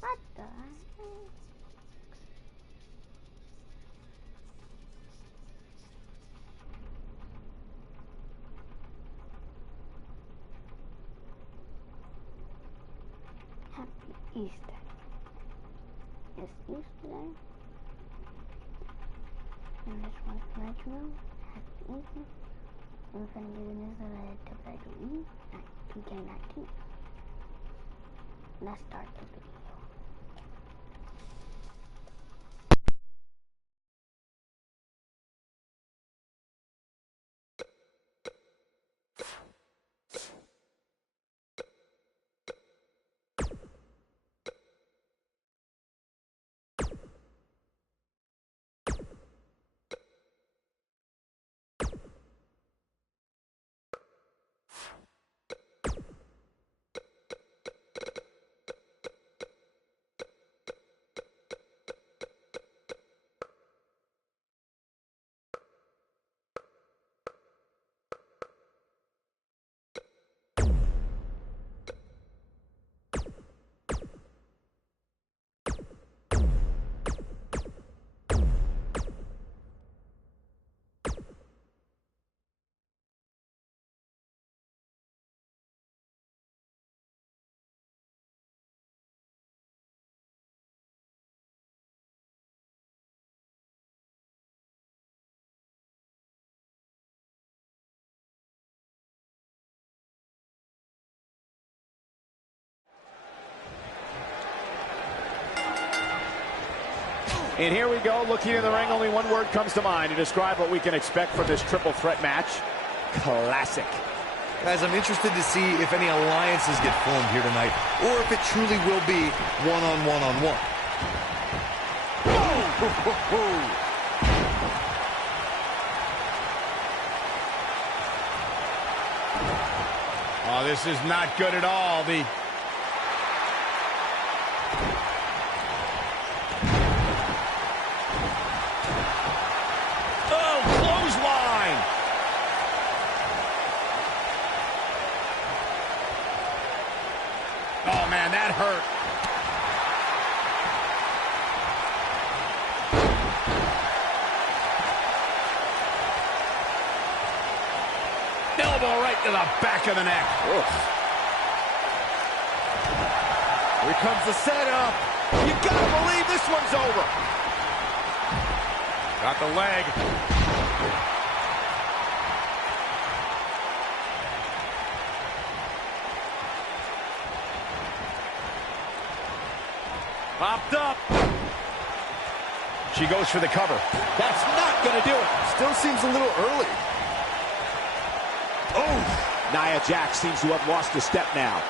What the? Happy Easter. It's Easter Day. And this one's for Reginald. Happy Easter. We're gonna get another letter to WWE 2K19. Let's start the video. And here we go, looking in the ring, only one word comes to mind to describe what we can expect from this triple threat match. Classic. Guys, I'm interested to see if any alliances get formed here tonight, or if it truly will be one-on-one-on-one. Oh, this is not good at all. Oh, man, that hurt. Elbow right to the back of the neck. Ugh. Here comes the setup. You gotta believe this one's over. Got the leg. Popped up. She goes for the cover. That's not going to do it. Still seems a little early. Oh! Nia Jax seems to have lost a step now.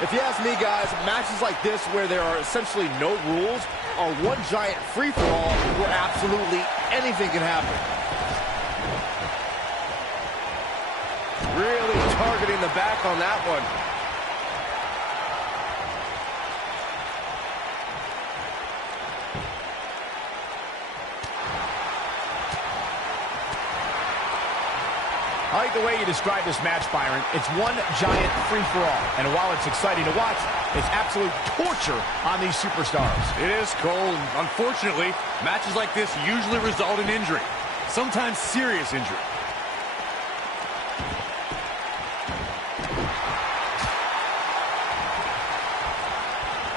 If you ask me, guys, matches like this where there are essentially no rules are one giant free-for-all where absolutely anything can happen. Really targeting the back on that one. I like the way you describe this match, Byron. It's one giant free-for-all. And while it's exciting to watch, it's absolute torture on these superstars. It is, Cole. Unfortunately, matches like this usually result in injury. Sometimes serious injury.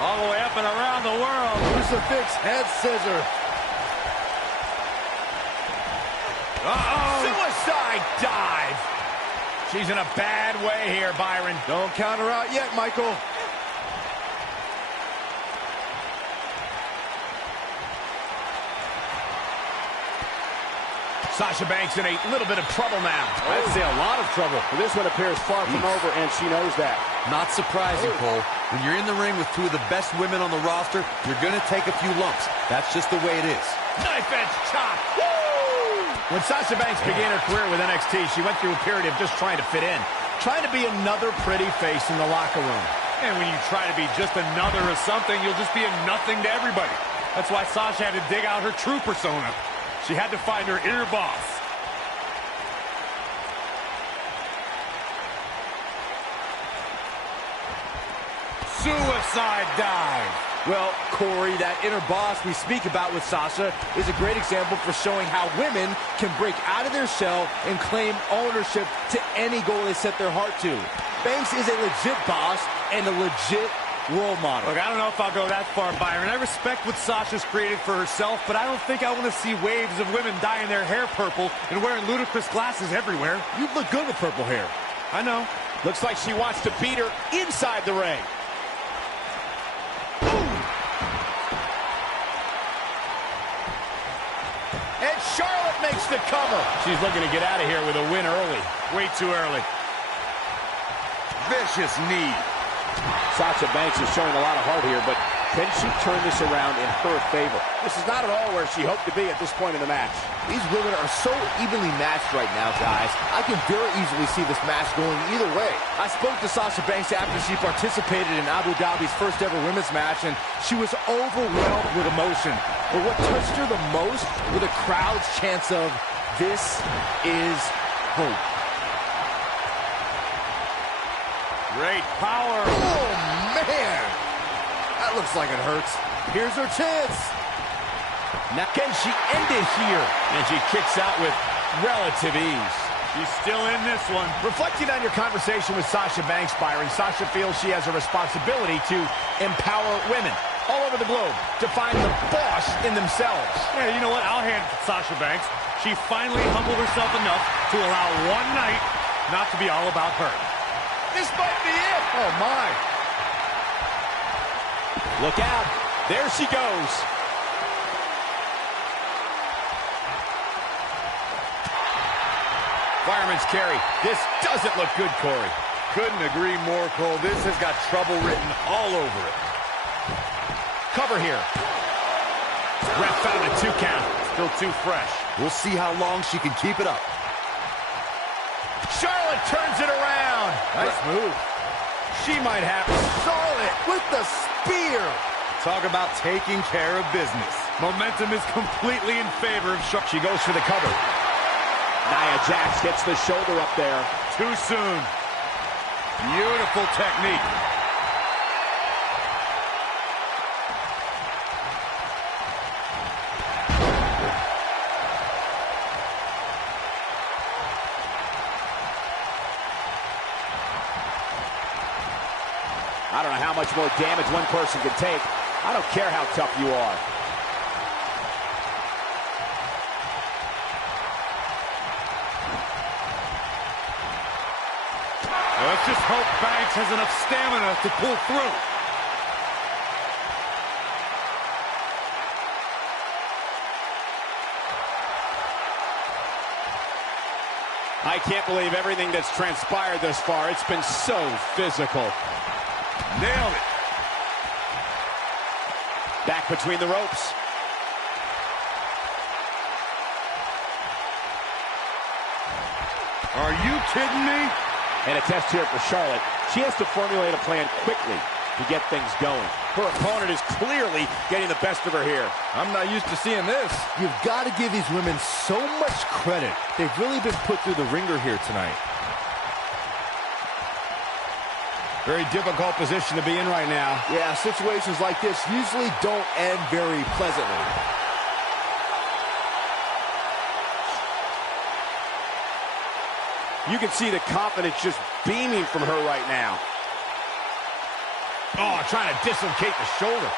All the way up and around the world. Crucifix head scissor. Uh-oh. Suicide dive. She's in a bad way here, Byron. Don't count her out yet, Michael. Sasha Banks in a little bit of trouble now. I'd say a lot of trouble. But this one appears far from over, and she knows that. Not surprising, Cole. When you're in the ring with two of the best women on the roster, you're going to take a few lumps. That's just the way it is. Knife edge chop. Woo! When Sasha Banks began her career with NXT, she went through a period of just trying to fit in. Trying to be another pretty face in the locker room. And when you try to be just another of something, you'll just be a nothing to everybody. That's why Sasha had to dig out her true persona. She had to find her inner boss. Suicide dive. Well, Corey, that inner boss we speak about with Sasha is a great example for showing how women can break out of their shell and claim ownership to any goal they set their heart to. Banks is a legit boss and a legit role model. Look, I don't know if I'll go that far, Byron. I respect what Sasha's created for herself, but I don't think I want to see waves of women dyeing their hair purple and wearing ludicrous glasses everywhere. You look good with purple hair. I know. Looks like she wants to beat her inside the ring. And Charlotte makes the cover. She's looking to get out of here with a win early. Way too early. Vicious knee. Sasha Banks is showing a lot of heart here, but can she turn this around in her favor? This is not at all where she hoped to be at this point in the match. These women are so evenly matched right now, guys. I can very easily see this match going either way. I spoke to Sasha Banks after she participated in Abu Dhabi's first ever women's match, and she was overwhelmed with emotion. But what touched her the most were the crowd's chants of, "This is hope." Great power. Oh, man! That looks like it hurts. Here's her chance. Now can she end it here? And she kicks out with relative ease. She's still in this one. Reflecting on your conversation with Sasha Banks, Byron, Sasha feels she has a responsibility to empower women all over the globe to find the boss in themselves. Yeah, you know what? I'll hand it to Sasha Banks. She finally humbled herself enough to allow one night not to be all about her. This might be it. Oh, my. Look out. There she goes. Fireman's carry. This doesn't look good, Corey. Couldn't agree more, Cole. This has got trouble written all over it. Cover here. Ref found a 2 count. Still too fresh. We'll see how long she can keep it up. Charlotte turns it around. Nice move. She might have Charlotte with the spear. Talk about taking care of business. Momentum is completely in favor of Charlotte. She goes for the cover. Nia Jax gets the shoulder up there. Too soon. Beautiful technique. I don't know how much more damage one person can take. I don't care how tough you are. Well, let's just hope Banks has enough stamina to pull through. I can't believe everything that's transpired thus far. It's been so physical. Nailed it. Back between the ropes. Are you kidding me? And a test here for Charlotte. She has to formulate a plan quickly to get things going. Her opponent is clearly getting the best of her here. I'm not used to seeing this. You've got to give these women so much credit. They've really been put through the ringer here tonight. Very difficult position to be in right now. Yeah, situations like this usually don't end very pleasantly. You can see the confidence just beaming from her right now. Oh, trying to dislocate the shoulder.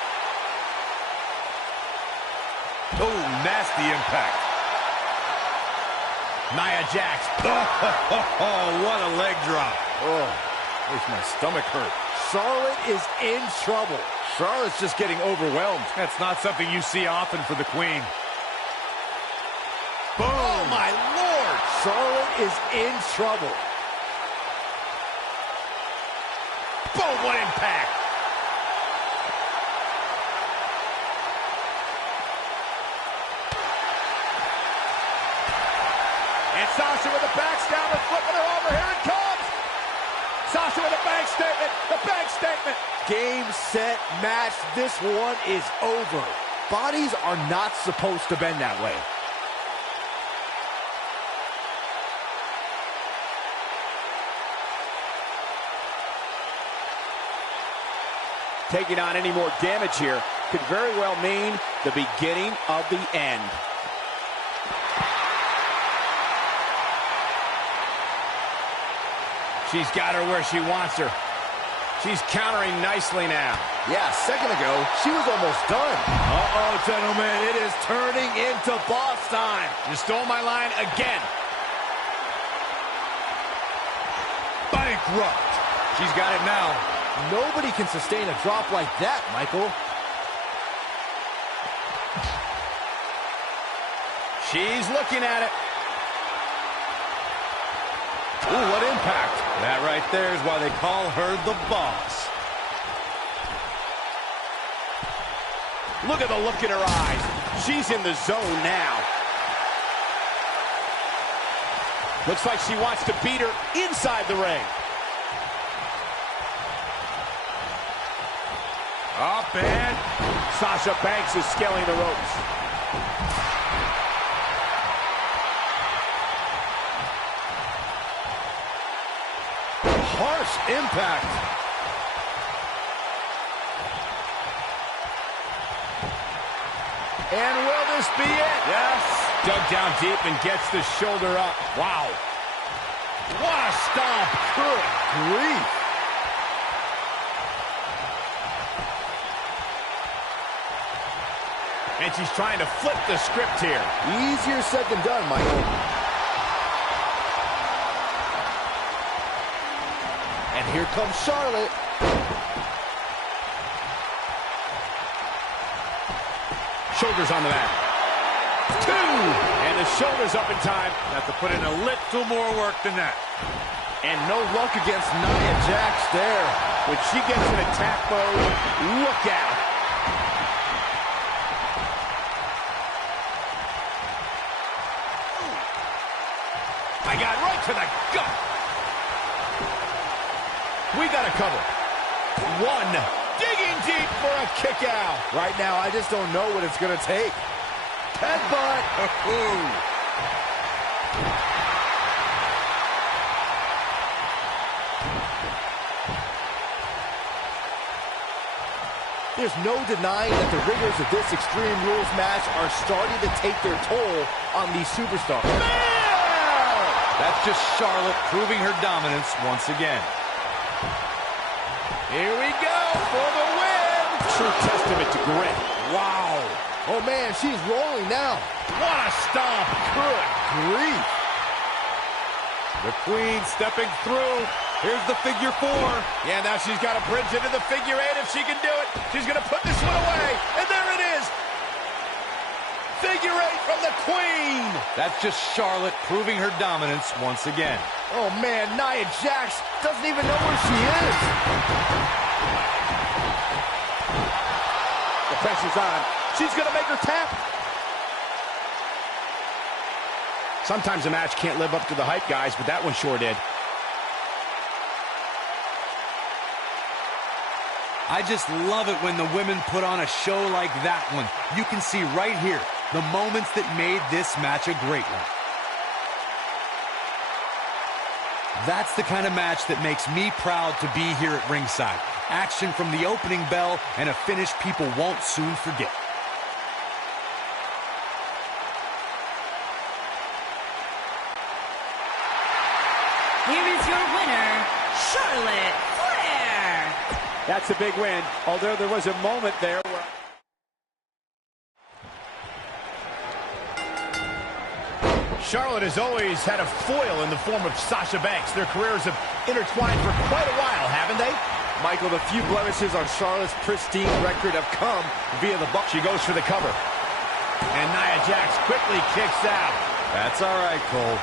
Oh, nasty impact. Nia Jax. Oh, what a leg drop. Oh, makes my stomach hurt. Charlotte is in trouble. Charlotte's just getting overwhelmed. That's not something you see often for the Queen. Boom! Oh, my Lord! Charlotte is in trouble. Boom, what impact! And Sasha with the backstab and flipping her over. Here it comes! Sasha with a bank statement. The bank statement. Game, set, match. This one is over. Bodies are not supposed to bend that way. Taking on any more damage here could very well mean the beginning of the end. She's got her where she wants her. She's countering nicely now. Yeah, a second ago, she was almost done. Uh-oh, gentlemen, it is turning into boss time. You stole my line again. Bankrupt. She's got it now. Nobody can sustain a drop like that, Michael. She's looking at it. Ooh, what impact. That right there is why they call her the boss. Look at the look in her eyes. She's in the zone now. Looks like she wants to beat her inside the ring. Up and Sasha Banks is scaling the ropes. Harsh impact. And will this be it? yes. Dug down deep and gets the shoulder up. Wow. What a stomp. Good grief. And she's trying to flip the script here. Easier said than done, Michael. And here comes Charlotte. Shoulders on the mat. 2! And the shoulders up in time. Have to put in a little more work than that. And no luck against Nia Jax there. When she gets in attack mode, look out. I got right to the gut. We got a cover. 1. Digging deep for a kick out. Right now, I just don't know what it's going to take. Headbutt. There's no denying that the rigors of this Extreme Rules match are starting to take their toll on these superstars. That's just Charlotte proving her dominance once again. Here we go for the win. True testament to grit. Wow. Oh, man, she's rolling now. What a stomp. Good grief. The Queen stepping through. Here's the figure 4. Yeah, now she's got to bridge into the figure 8 if she can do it. She's going to put this one away. And there it is. Figure 8 from the Queen. That's just Charlotte proving her dominance once again. Oh, man, Nia Jax doesn't even know where she is. The pressure's on. She's going to make her tap. Sometimes a match can't live up to the hype, guys, but that one sure did. I just love it when the women put on a show like that one. You can see right here the moments that made this match a great one. That's the kind of match that makes me proud to be here at ringside. Action from the opening bell and a finish people won't soon forget. Here is your winner, Charlotte Flair. That's a big win, although there was a moment there where... Charlotte has always had a foil in the form of Sasha Banks. Their careers have intertwined for quite a while, haven't they? Michael, the few blemishes on Charlotte's pristine record have come via the buck. She goes for the cover. And Nia Jax quickly kicks out. That's all right, Cole.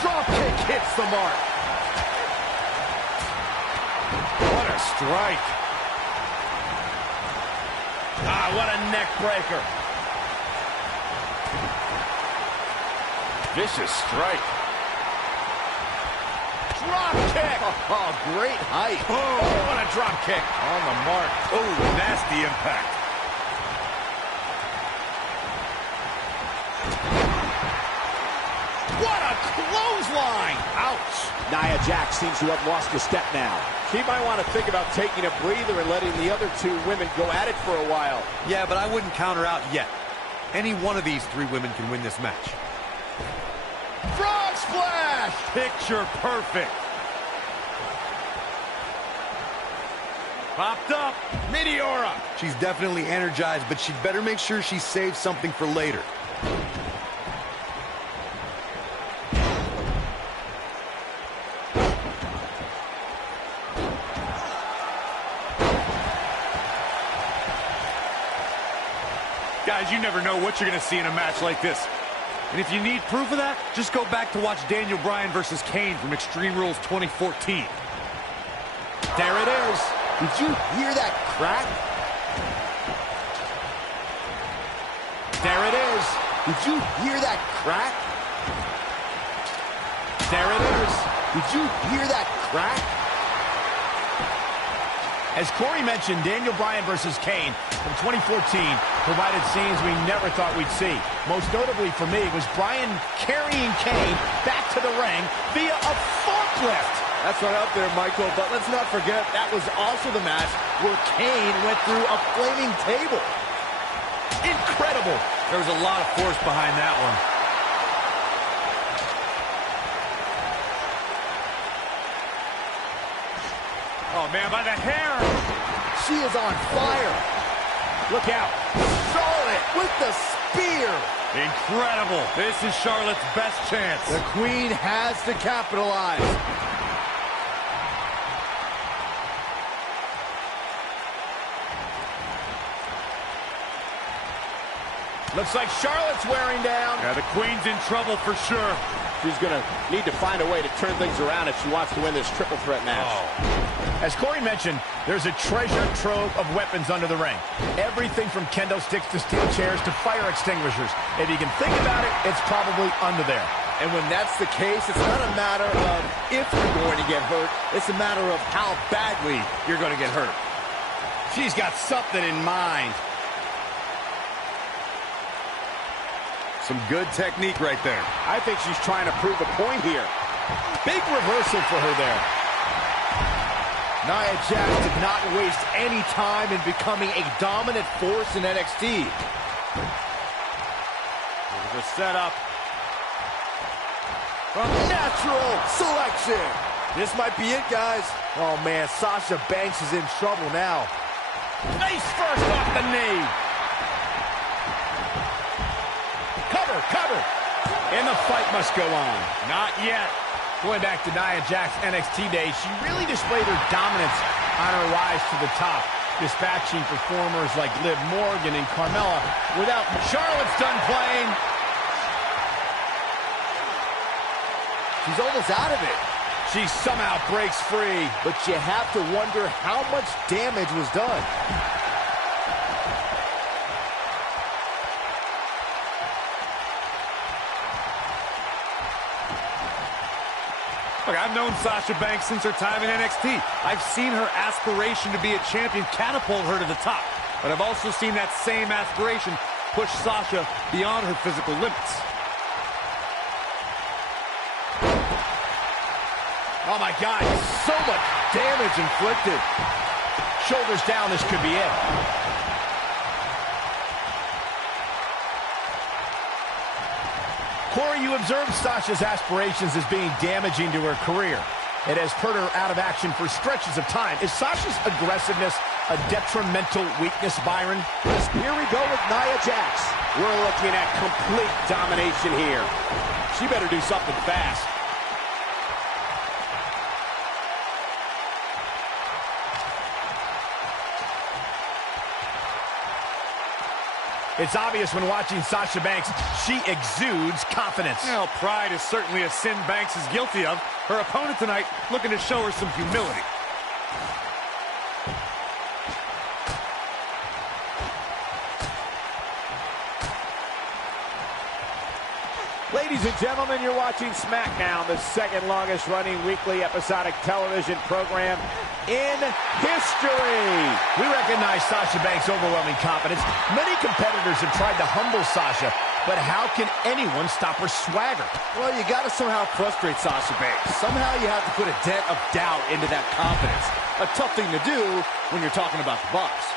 Drop kick hits the mark. What a strike. Ah, what a neck breaker. Vicious strike. Drop kick. Oh, great height. Oh, what a drop kick. On the mark. Oh, nasty impact. What a clothesline. Ouch. Nia Jax seems to have lost a step now. She might want to think about taking a breather and letting the other two women go at it for a while. Yeah, but I wouldn't count her out yet. Any one of these three women can win this match. Frog splash! Picture perfect. Popped up. Meteora! She's definitely energized, but she'd better make sure she saves something for later. Guys, you never know what you're going to see in a match like this. And if you need proof of that, just go back to watch Daniel Bryan versus Kane from Extreme Rules 2014. There it is. Did you hear that crack? There it is. Did you hear that crack? There it is. Did you hear that crack? As Corey mentioned, Daniel Bryan versus Kane from 2014 provided scenes we never thought we'd see. Most notably for me was Bryan carrying Kane back to the ring via a forklift. That's right up there, Michael, but let's not forget that was also the match where Kane went through a flaming table. Incredible. There was a lot of force behind that one. Oh, man, by the hair. She is on fire. Look out. Charlotte with the spear. Incredible. This is Charlotte's best chance. The Queen has to capitalize. Looks like Charlotte's wearing down. Yeah, the Queen's in trouble for sure. She's going to need to find a way to turn things around if she wants to win this triple threat match. Oh. As Corey mentioned, there's a treasure trove of weapons under the ring. Everything from kendo sticks to steel chairs to fire extinguishers. If you can think about it, it's probably under there. And when that's the case, it's not a matter of if you're going to get hurt. It's a matter of how badly you're going to get hurt. She's got something in mind. Some good technique right there. I think she's trying to prove a point here. Big reversal for her there. Nia Jax did not waste any time in becoming a dominant force in NXT. There's a setup. From natural selection. This might be it, guys. Oh, man, Sasha Banks is in trouble now. Face first off the knee. Cover. And the fight must go on. Not yet. Going back to Nia Jax's NXT days, she really displayed her dominance on her rise to the top, dispatching performers like Liv Morgan and Carmella without Charlotte's done playing. She's almost out of it. She somehow breaks free. But you have to wonder how much damage was done. Look, I've known Sasha Banks since her time in NXT. I've seen her aspiration to be a champion catapult her to the top. But I've also seen that same aspiration push Sasha beyond her physical limits. Oh, my God. So much damage inflicted. Shoulders down, this could be it. Corey, you observed Sasha's aspirations as being damaging to her career. It has put her out of action for stretches of time. Is Sasha's aggressiveness a detrimental weakness, Byron? Here we go with Nia Jax. We're looking at complete domination here. She better do something fast. It's obvious when watching Sasha Banks, she exudes confidence. Well, pride is certainly a sin Banks is guilty of. Her opponent tonight looking to show her some humility. Ladies and gentlemen, you're watching SmackDown, the second longest running weekly episodic television program in history. We recognize Sasha Banks' overwhelming confidence. Many competitors have tried to humble Sasha, but how can anyone stop her swagger? Well, you got to somehow frustrate Sasha Banks. Somehow you have to put a dent of doubt into that confidence. A tough thing to do when you're talking about the boss.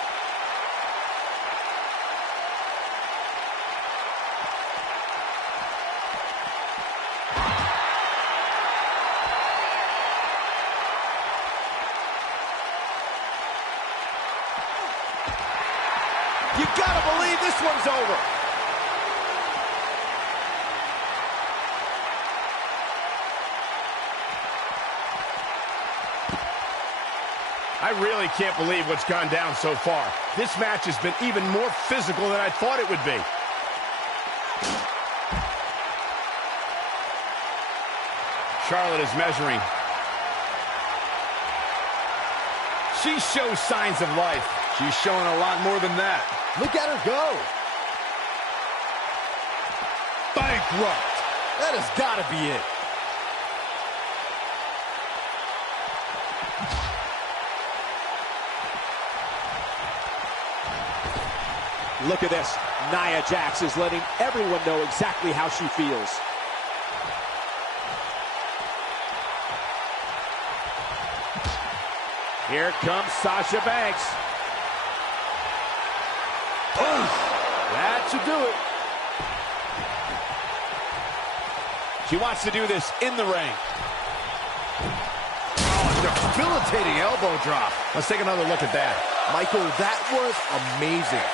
You gotta believe this one's over. I really can't believe what's gone down so far. This match has been even more physical than I thought it would be. Charlotte is measuring. She shows signs of life. She's showing a lot more than that. Look at her go. Bankrupt. That has got to be it. Look at this. Nia Jax is letting everyone know exactly how she feels. Here comes Sasha Banks. Oh, that should do it. She wants to do this in the ring. Oh, debilitating elbow drop. Let's take another look at that. Michael, that was amazing.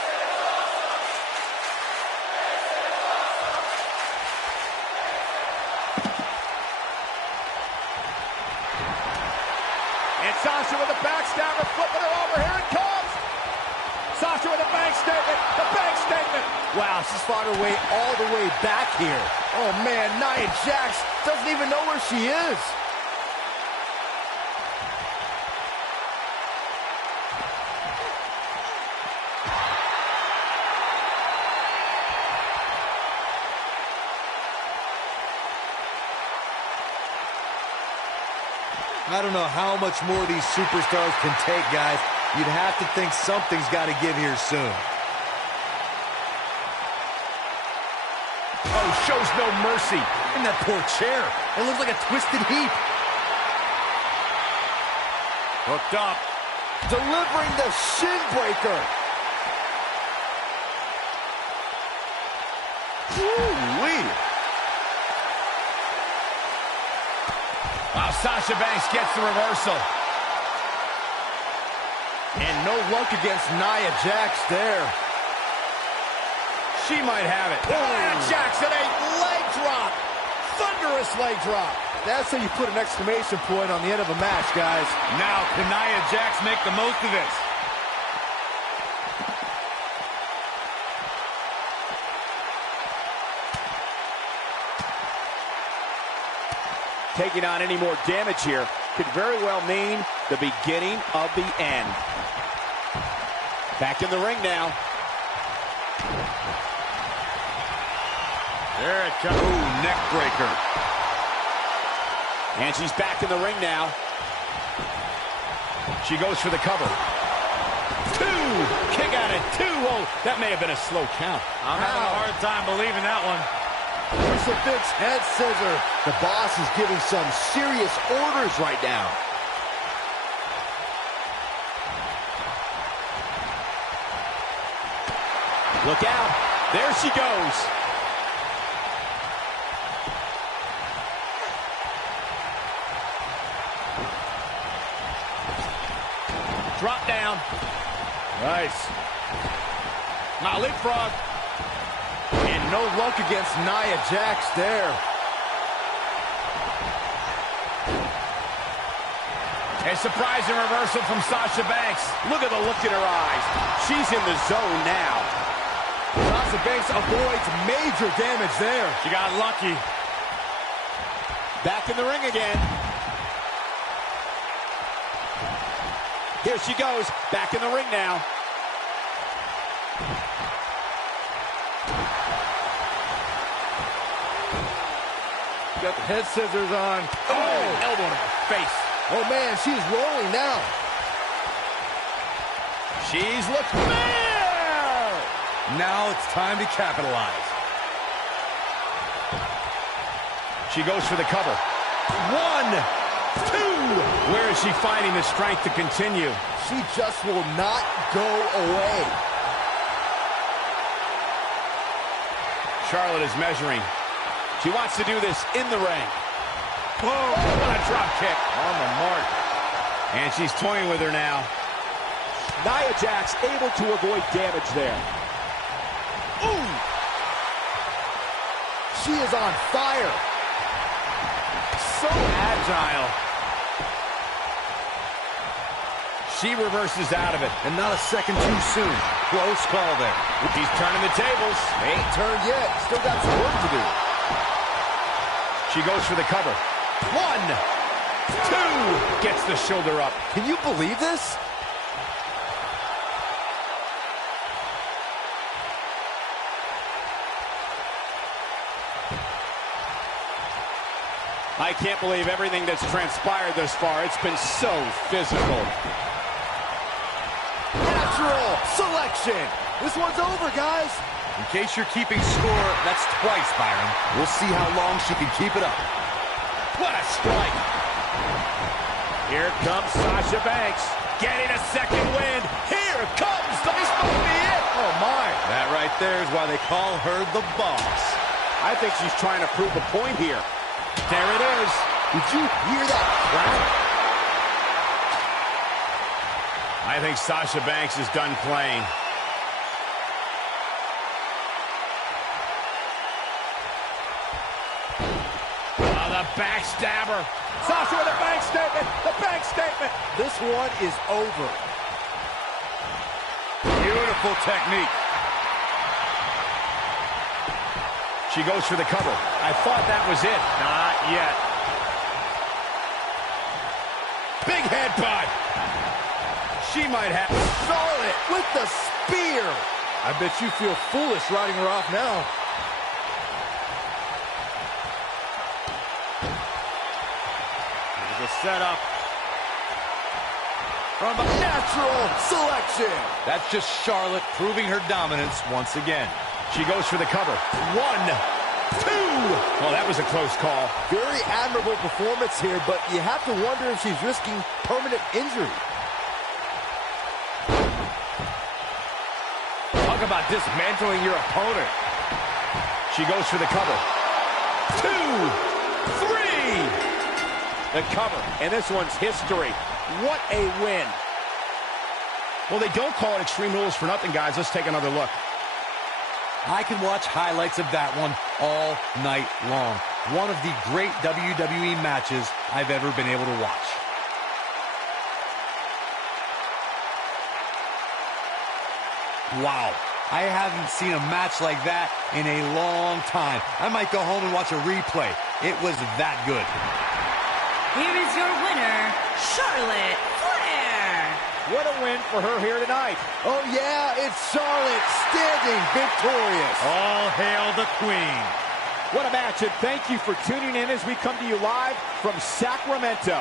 And Sasha with a backstabber, flipping her over. Here it comes. Sasha with a bank statement. The bank statement. Wow, she's fought her way all the way back here. Oh, man, Nia Jax doesn't even know where she is. I don't know how much more these superstars can take, guys. You'd have to think something's got to give here soon. Oh, shows no mercy. And that poor chair. It looks like a twisted heap. Hooked up. Delivering the shin breaker. Woo-wee. Wow, Sasha Banks gets the reversal. And no luck against Nia Jax there. She might have it. Nia Jax and a leg drop. Thunderous leg drop. That's how you put an exclamation point on the end of a match, guys. Now, can Nia Jax make the most of this? Taking on any more damage here could very well mean the beginning of the end. Back in the ring now. There it comes. Ooh, neck breaker. And she's back in the ring now. She goes for the cover. Two! Kick out at two. Oh, that may have been a slow count. I'm having a hard time believing that one. Crucifix head scissor. The boss is giving some serious orders right now. Look out. There she goes. Drop down. Nice. Now leapfrog. And no luck against Nia Jax there. A surprising reversal from Sasha Banks. Look at the look in her eyes. She's in the zone now. Sasha Banks avoids major damage there. She got lucky. Back in the ring again. Here she goes. Back in the ring now. got the head scissors on. Oh, elbow to the face. Oh, man, she's rolling now. She's looking there. Now it's time to capitalize. She goes for the cover. 1, 2. Where is she finding the strength to continue? She just will not go away. Charlotte is measuring. She wants to do this in the ring. Boom! What a drop kick. On the mark. And she's toying with her now. Nia Jax able to avoid damage there. Ooh! She is on fire. So agile. She reverses out of it. And not a second too soon. Close call there. She's turning the tables. Ain't turned yet. Still got some work to do. She goes for the cover. 1, 2. Gets the shoulder up. Can you believe this? I can't believe everything that's transpired thus far. It's been so physical. Natural selection. This one's over, guys. In case you're keeping score, that's twice, Byron. We'll see how long she can keep it up. What a strike. Here comes Sasha Banks. Getting a second wind. Here comes the... This must be it. Oh, my. That right there is why they call her the boss. I think she's trying to prove a point here. There it is. Did you hear that crack? I think Sasha Banks is done playing. Oh, the backstabber. Sasha with a bank statement. The bank statement. This one is over. Beautiful technique. She goes for the cover. I thought that was it. Not yet. Big headbutt. She might have... Charlotte with the spear. I bet you feel foolish riding her off now. Here's the setup. From a natural selection. That's just Charlotte proving her dominance once again. She goes for the cover. 1, 2. Well, that was a close call. Very admirable performance here, but you have to wonder if she's risking permanent injury. Talk about dismantling your opponent. She goes for the cover. 2, 3. The cover, and this one's history. What a win. Well, they don't call it Extreme Rules for nothing, guys. Let's take another look. I can watch highlights of that one all night long. One of the great WWE matches I've ever been able to watch. Wow. I haven't seen a match like that in a long time. I might go home and watch a replay. It was that good. Here is your winner, Charlotte Flair. What a win for her here tonight. Oh, yeah, it's Charlotte standing victorious. All hail the Queen. What a match, and thank you for tuning in as we come to you live from Sacramento.